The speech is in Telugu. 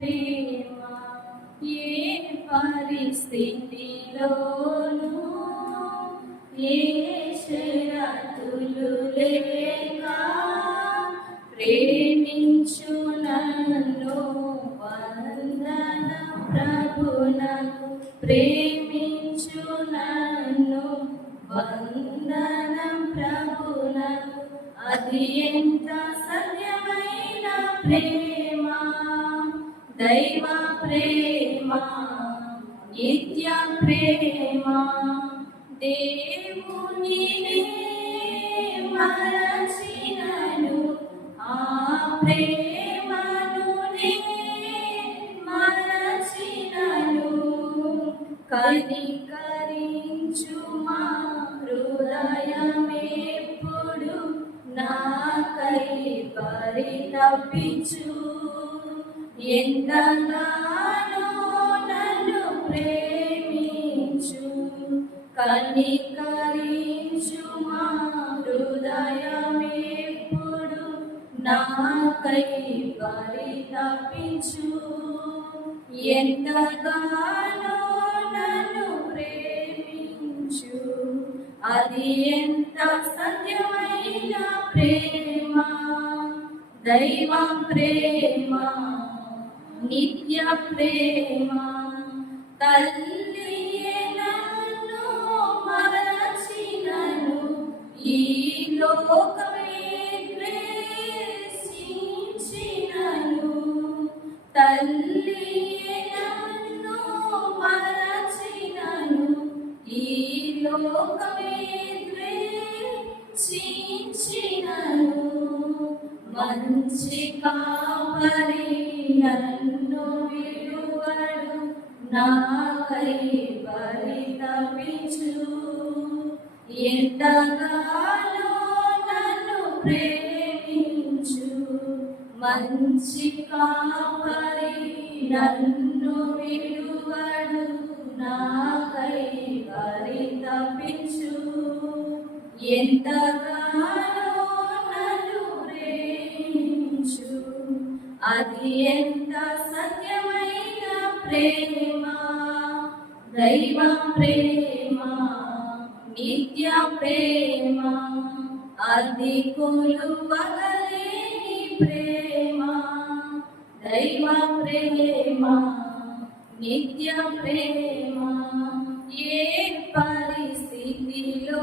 ప్రేమ ఏ పరిస్థితిలోనూ ఏ షరతులు లేక ప్రేమించు నన్ను వందన ప్రభునకు ప్రేమించు నన్ను వందనం ప్రభునకు అది ఎంత సత్యమైన ప్రేమ దైవ ప్రేమ నిత్య ప్రేమ దేవుని మరచినను ఆ ప్రేమను మరచినను కనికరించు మా హృదయమెప్పుడు నాకై పరితపించు ఎంతగానో నన్ను ప్రేమించు కనికరించు మా హృదయమెప్పుడు నాకై పరితపించు ఎంతగానో నన్ను ప్రేమించు అది ఎంత సత్యమైన ప్రేమ దైవ ప్రేమ నిత్య ప్రేమ తల్లియే నన్ను మరచినను ఈ లోకమే ద్వేషించినను తల్లియే నన్ను మరచినను ఈ లోకమే ద్వేషించినను మంచి కాపరి నన్ను విడువడు నాకై పరితపించు ఎంతగానో నన్ను ప్రేమించు మంచి కాపరి నన్ను విడువడు నాకై పరితపించు ఎంతగానో నన్ను ప్రేమించు అది ఎంత సత్యమైన ప్రేమ దైవ ప్రేమ నిత్య ప్రేమ అది కొలువగలేని ప్రేమ దైవ ప్రేమ నిత్య ప్రేమ ఏ పరిస్థితిలో